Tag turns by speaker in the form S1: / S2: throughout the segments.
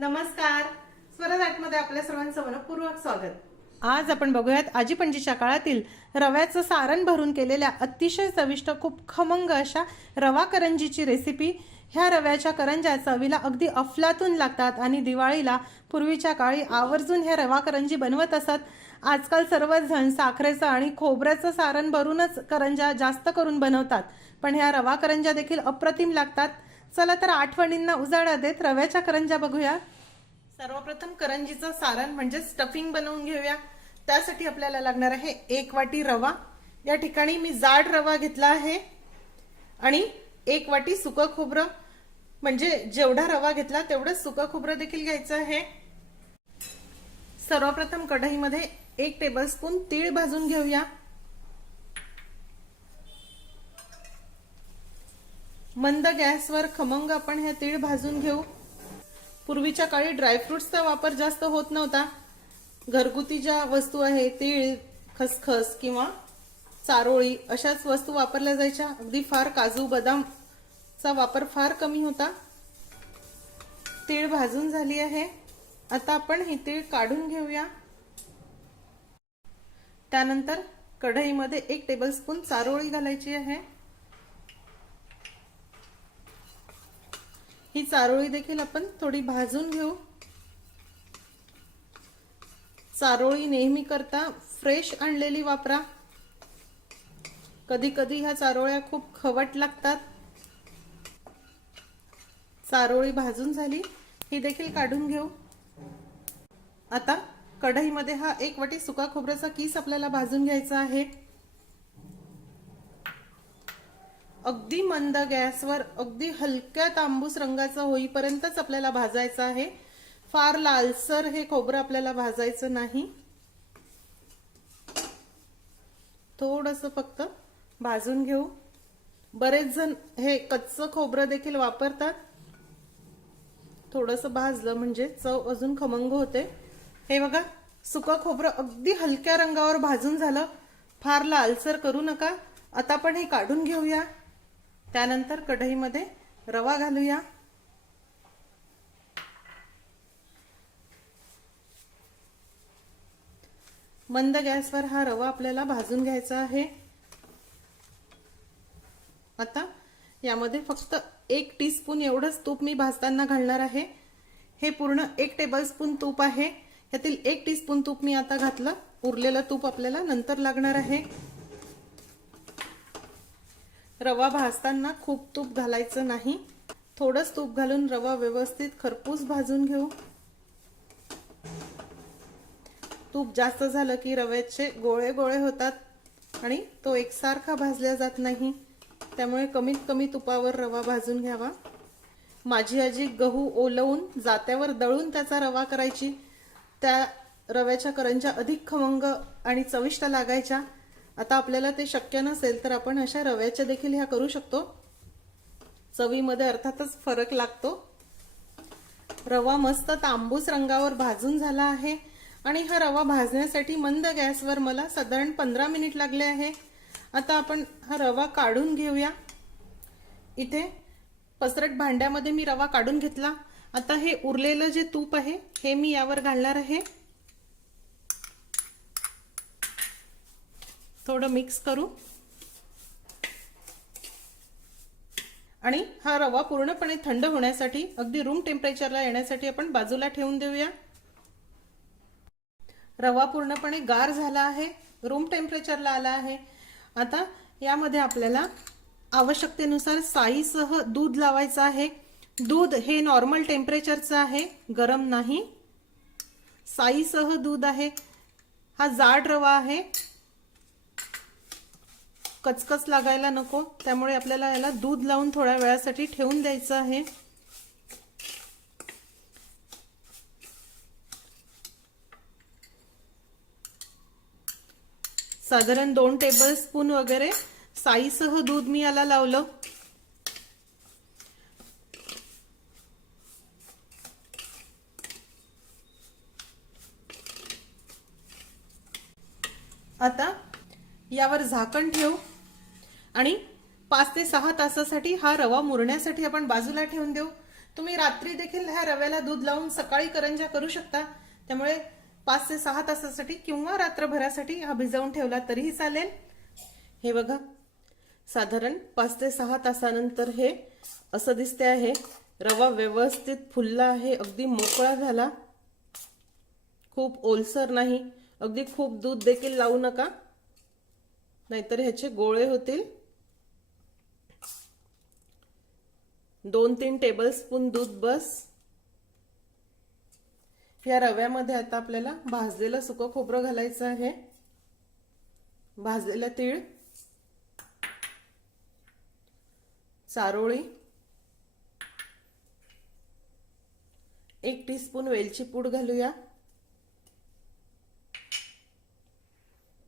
S1: नमस्कार. स्वरदाटमध्ये आपल्या सर्वांचं मनपूर्वक स्वागत. आज आपण बघूयात आजी पणजीच्या काळातील रव्याचं सारण भरून केलेल्या अतिशय चविष्ट खूप खमंग अशा रवा करंजीची रेसिपी ह्या रव्याच्या करंज्या चवीला अगदी अफलातून लागतात आणि दिवाळीला पूर्वीच्या काळी आवर्जून ह्या रवा करंजी बनवत असत. आजकाल सर्वजण साखरेचं आणि खोबऱ्याचं सारण भरूनच करंज्या जास्त करून बनवतात. पण ह्या रवा करंज्या देखील अप्रतिम लागतात. चला तर आठवणींना उजाळा देत रव्याच्या करंज्या बघूया. सर्वप्रथम करंजीचं सारण म्हणजे स्टफिंग बनवून घेऊया. त्यासाठी आपल्याला लागणार आहे एक वाटी रवा. या ठिकाणी मी जाड रवा घेतला आहे. आणि एक वाटी सुकं खोबरं. म्हणजे जेवढा रवा घेतला तेवढंच सुकं खोबरं देखील घ्यायचं आहे. सर्वप्रथम कढईमध्ये एक टेबलस्पून तीळ भाजून घेऊया. मंद गॅसवर खमंग आपण हे तीळ भाजून घेऊ. पूर्वीच्या काळी ड्रायफ्रुट्सचा वापर जास्त होत नव्हता. घरगुती ज्या वस्तू आहे तीळ खसखस किंवा चारोळी अशाच वस्तू वापरल्या जायच्या. अगदी फार काजू बदामचा वापर फार कमी होता. तीळ भाजून झाली आहे. आता आपण ही तीळ काढून घेऊया. त्यानंतर कढईमध्ये एक टेबलस्पून चारोळी घालायची आहे. ही चारोळी देखील आपण थोडी भाजून घेऊ. चारोळी नेहमी करता फ्रेश आणलेली वापरा. कधी कधी ह्या चारोळ्या खूप खवट लागतात. चारोळी भाजून झाली ही देखील काढून घेऊ. आता कढईमध्ये हा एक वाटी सुका खोबऱ्याचा किस आपल्याला भाजून घ्यायचा आहे. अगदी मंद गॅसवर अगदी हलक्या तांबूस रंगाचा होईपर्यंतच आपल्याला भाजायचं आहे. फार लालसर हे खोबरं आपल्याला भाजायचं नाही. थोडस फक्त भाजून घेऊ. बरेच जण हे कच्चं खोबरं देखील वापरतात. थोडस भाजलं म्हणजे चव अजून खमंग होते. हे बघा सुकं खोबरं अगदी हलक्या रंगावर भाजून झालं. फार लालसर करू नका. आता आपण हे काढून घेऊया. त्यानंतर कढईमध्ये रवा घालूया. मंद गॅसवर हा रवा आपल्याला भाजून घ्यायचा आहे. आता यामध्ये फक्त एक टीस्पून एवढंच तूप मी भाजताना घालणार आहे. हे पूर्ण एक टेबलस्पून तूप आहे. यातील एक टीस्पून तूप मी आता घातलं. उरलेलं तूप आपल्याला नंतर लागणार आहे. रवा भाजताना खूप तूप घालायचं नाही. थोडंच तूप घालून रवा व्यवस्थित खरपूस भाजून घेऊ. तूप जास्त झालं की रव्याचे गोळे गोळे होतात आणि तो एकसारखा भाजल्या जात नाही. त्यामुळे कमीत कमी तुपावर रवा भाजून घ्यावा. माझी आजी गहू ओलवून जात्यावर दळून त्याचा रवा करायची. त्या रव्याच्या करंज्या अधिक खमंग आणि चविष्ट लागायच्या. आता आपल्याला ते शक्य नसेल तर आपण अशा रव्याच्या देखील ह्या करू शकतो. चवीमध्ये अर्थातच फरक लागतो. रवा मस्त तांबूस रंगावर भाजून झाला आहे आणि हा रवा भाजण्यासाठी मंद गॅसवर मला साधारण पंधरा मिनिट लागले आहे. आता आपण हा रवा काढून घेऊया. इथे पसरट भांड्यामध्ये मी रवा काढून घेतला. आता हे उरलेलं जे तूप आहे हे मी यावर घालणार आहे. थोडं मिक्स करू. आणि हा रवा पूर्णपणे थंड होण्यासाठी अगदी रूम टेम्परेचरला येण्यासाठी आपण बाजूला ठेवून देऊया. रवा पूर्णपणे गार झाला आहे रूम टेम्परेचरला आला आहे. आता यामध्ये आपल्याला आवश्यकतेनुसार साईसह दूध लावायचं आहे. दूध हे नॉर्मल टेम्परेचरचं आहे गरम नाही. साईसह दूध आहे. हा जाड रवा आहे. कचकच लागायला नको. त्यामुळे आपल्याला याला दूध लावून थोड्या वेळासाठी ठेवून द्यायचं आहे. साधारण दोन टेबल स्पून वगैरे साईसह दूध मी याला लावलं. आता यावर झाकण ठेवू. आणि पाच ते सहा तासासाठी हा रवा मुरण्यासाठी आपण बाजूला ठेवून देऊ. तुम्ही रात्री देखील ह्या रव्याला दूध लावून सकाळी करंजा करू शकता. त्यामुळे पाच ते सहा तासासाठी किंवा रात्रभरासाठी हा भिजवून ठेवला तरीही चालेल. हे बघा. साधारण पाच ते सहा तासानंतर हे असं दिसते आहे. रवा व्यवस्थित फुलला आहे. अगदी मोकळा झाला. खूप ओलसर नाही. अगदी खूप दूध देखील लावू नका. नाहीतर ह्याचे गोळे होतील. दोन तीन टेबलस्पून दूध बस. या रव्यामध्ये आता आपल्याला भाजलेलं सुकं खोबरं घालायचं आहे. भाजलेलं तीळ चारोळी एक टीस्पून वेलची पूड घालूया.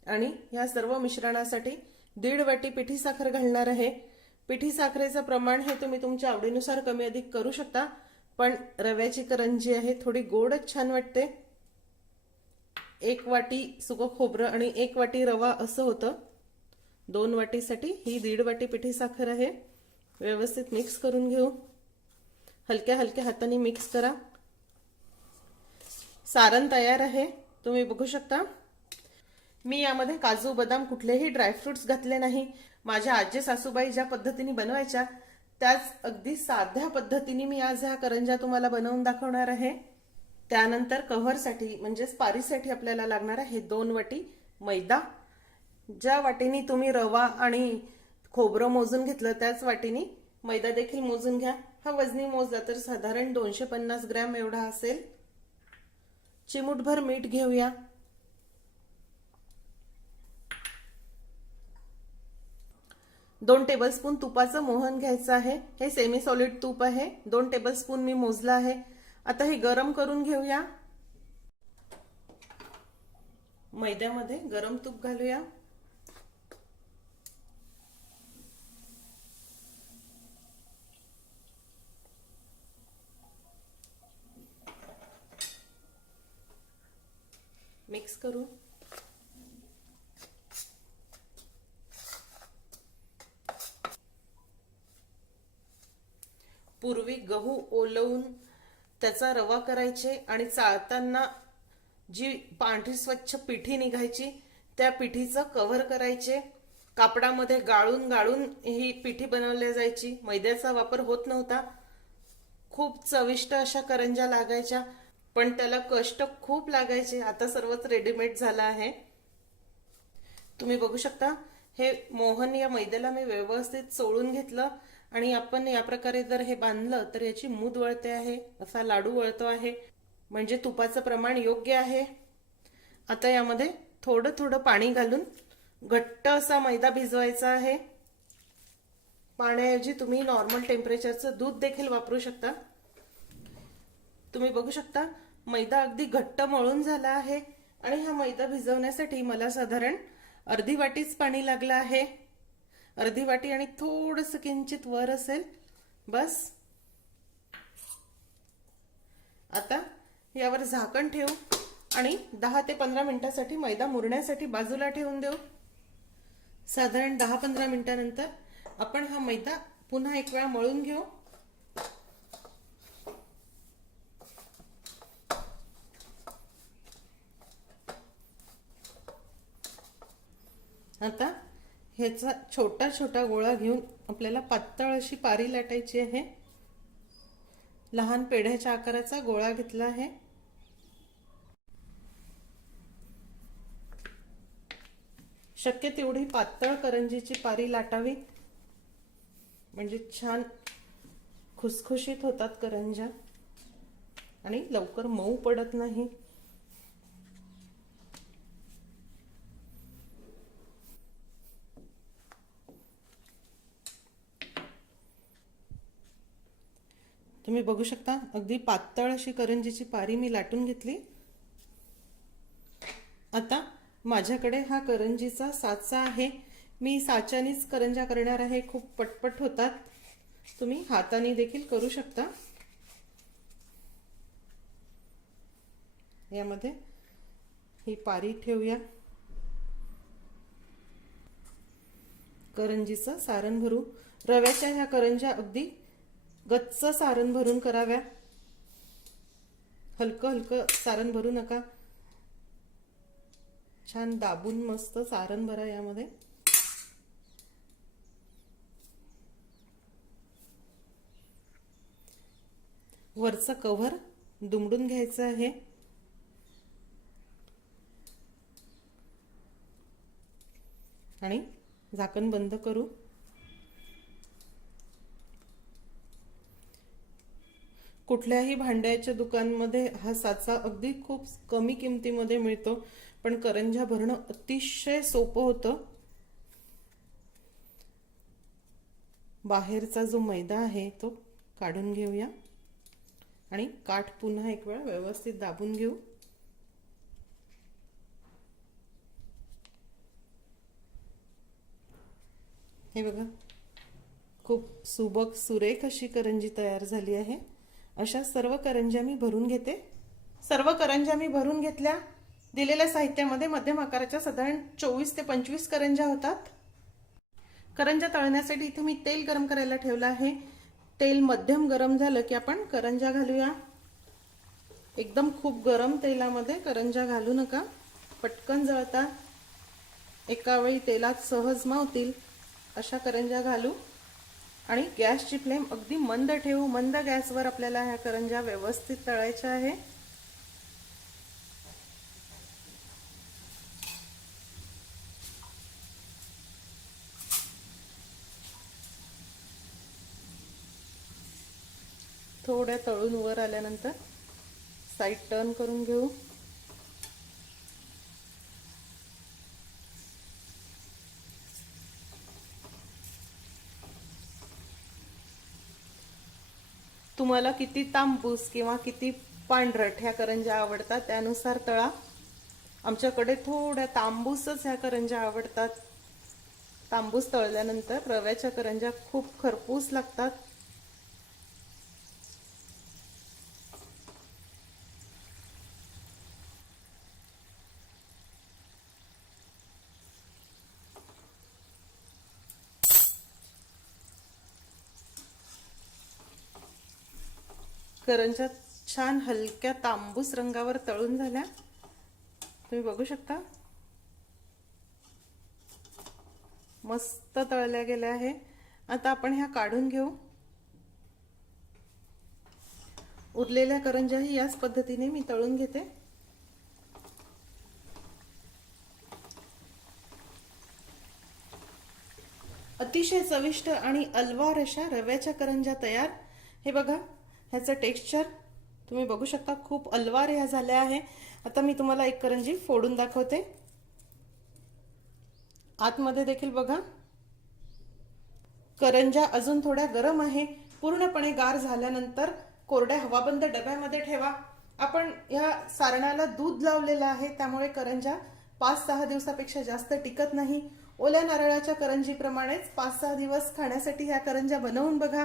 S1: आणि या सर्व मिश्रणासाठी दीड वाटी पिठी साखर घालणार आहे. पिठी साखरेचं प्रमाण हे तुम्ही तुमच्या आवडीनुसार कमी अधिक करू शकता. पण रव्याची करंजी आहे थोडी गोडच छान वाटते. एक वाटी सुकं खोबरं आणि एक वाटी रवा असं होतं. दोन वाटीसाठी ही दीड वाटी पिठी साखर आहे. व्यवस्थित मिक्स करून घेऊ. हलक्या हलक्या हाताने मिक्स करा. सारण तयार आहे. तुम्ही बघू शकता. मी यामध्ये काजू बदाम कुठलेही ड्रायफ्रुट्स घातले नाही. माझ्या आजी सासूबाई ज्या पद्धतीने बनवायच्या त्याच अगदी साध्या पद्धतीने मी आज ह्या करंजा तुम्हाला बनवून दाखवणार आहे. त्यानंतर कव्हरसाठी म्हणजेच पारीसाठी आपल्याला लागणार आहे दोन वाटी मैदा. ज्या वाटीने तुम्ही रवा आणि खोबरं मोजून घेतलं त्याच वाटीने मैदा देखील मोजून घ्या. हा वजनी मोजला तर साधारण दोनशे पन्नास ग्रॅम एवढा असेल. चिमूटभर मीठ घेऊया. दोन टेबलस्पून तुपाचं मोहन घ्यायचं आहे. हे सेमी सॉलिड तूप आहे. दोन टेबलस्पून मी मोजलं आहे. आता हे गरम करून घेऊया. मैद्यामध्ये गरम तूप घालूया. मिक्स करू गहू ओलवून त्याचा रवा करायचे आणि चाळताना जी पांढरी स्वच्छ पिठी निघायची त्या पिठीचं कव्हर करायचे. कापडामध्ये गाळून गाळून ही पिठी बनवल्या जायची. मैद्याचा वापर होत नव्हता. खूप चविष्ट अशा करंजा लागायच्या पण त्याला कष्ट खूप लागायचे. आता सर्वच रेडीमेड झालं आहे. तुम्ही बघू शकता हे मोहन या मैद्याला मी व्यवस्थित चोळून घेतलं. आणि आपण या प्रकारे जर हे बांधलं तर याची मूद वळते आहे असा लाडू वळतो आहे. म्हणजे तुपाचं प्रमाण योग्य आहे. आता यामध्ये थोडं थोडं पाणी घालून घट्ट असा मैदा भिजवायचा आहे. पाण्याऐवजी तुम्ही नॉर्मल टेम्परेचरचं दूध देखील वापरू शकता. तुम्ही बघू शकता मैदा अगदी घट्ट मळून झाला आहे. आणि हा मैदा भिजवण्यासाठी मला साधारण अर्धी वाटीच पाणी लागलं आहे. अर्धी वाटी आणि थोडस किंचित वर असेल बस. आता यावर झाकण ठेवू आणि दहा ते पंधरा मिनिटासाठी मैदा मुरण्यासाठी बाजूला ठेवून देऊ. साधारण दहा पंधरा मिनिटानंतर आपण हा मैदा पुन्हा एक वेळा मळून घेऊ. आता ह्याचा छोटा छोटा गोळा घेऊन आपल्याला पातळ अशी पारी लाटायची आहे. लहान पेढ्याच्या आकाराचा गोळा घेतला आहे. शक्य तेवढी पातळ करंजीची पारी लाटावी. म्हणजे छान खुसखुशीत होतात करंजा आणि लवकर मऊ पडत नाही. तुम्ही बघू शकता अगदी पातळ अशी करंजीची पारी मी लाटून घेतली. आता माझ्याकडे हा करंजीचा साचा आहे. मी साच्यानेच करंजा करणार आहे खूप पटपट होतात. तुम्ही हाताने देखील करू शकता. यामध्ये ही पारी ठेवूया. करंजीचं सारण भरू. रव्याच्या ह्या करंजा अगदी गच्च सारण भरून कराव्या. हलकं हलकं सारण भरू नका. छान दाबून मस्त सारण भरा यामध्ये. वरचं कव्हर दुमडून घ्यायचं आहे. आणि झाकण बंद करू. कुठल्याही भांड्याच्या दुकानमध्ये हा साचा अगदी खूप कमी किमतीमध्ये मिळतो पण करंजा भरणं अतिशय सोपं होतं. बाहेरचा जो मैदा आहे तो काढून घेऊया आणि काठ पुन्हा एक वेळा व्यवस्थित दाबून घेऊ. हे बघा खूप सुबक सुरेख अशी करंजी तयार झाली आहे. अशा सर्व करंज्या मी भरून घेते. सर्व करंज्या मी भरून घेतल्या दिलेल्या साहित्यामध्ये मध्यम आकाराच्या साधारण चोवीस ते पंचवीस करंज्या होतात. करंज्या तळण्यासाठी इथे मी तेल गरम करायला ठेवलं आहे. तेल मध्यम गरम झालं की आपण करंज्या घालूया. एकदम खूप गरम तेलामध्ये करंज्या घालू नका. पटकन जळतात एका वेळी तेलात सहज मावतील. अशा करंज्या घालू. आणि गॅसची फ्लेम अगदी मंद ठेवू मंद गॅसवर आपल्याला ह्या करंज्या व्यवस्थित तळायच्या आहे थोड्या तळून वर आल्यानंतर साईड टर्न करून घेऊ. तुम्हाला किती तांबूस किंवा किती पांढरट ह्या करंज्या आवडतात त्यानुसार तळा. आमच्याकडे थोड्या तांबूसच ह्या करंज्या आवडतात. तांबूस तळल्यानंतर रव्याच्या करंज्या खूप खरपूस लागतात. करंज्या छान हलक्या तांबूस रंगावर तळून झाल्या. तुम्ही बघू शकता. मस्त तळल्या गेल्या आहे. आता आपण ह्या काढून घेऊ. उरलेल्या करंज्याही याच पद्धतीने मी तळून घेते. अतिशय चविष्ट आणि अलवार अशा रव्याच्या करंज्या तयार. हे बघा. ह्याचं टेक्स्चर तुम्ही बघू शकता. खूप अलवार ह्या झाल्या आहे. आता मी तुम्हाला एक करंजी फोडून दाखवते. आतमध्ये देखील बघा. करंजा अजून थोड्या गरम आहे. पूर्णपणे गार झाल्यानंतर कोरड्या हवाबंद डब्यामध्ये ठेवा. आपण ह्या सारणाला दूध लावलेलं आहे. त्यामुळे करंजा पाच सहा दिवसापेक्षा जास्त टिकत नाही. ओल्या नारळाच्या करंजीप्रमाणेच पाच सहा दिवस खाण्यासाठी ह्या करंजा बनवून बघा.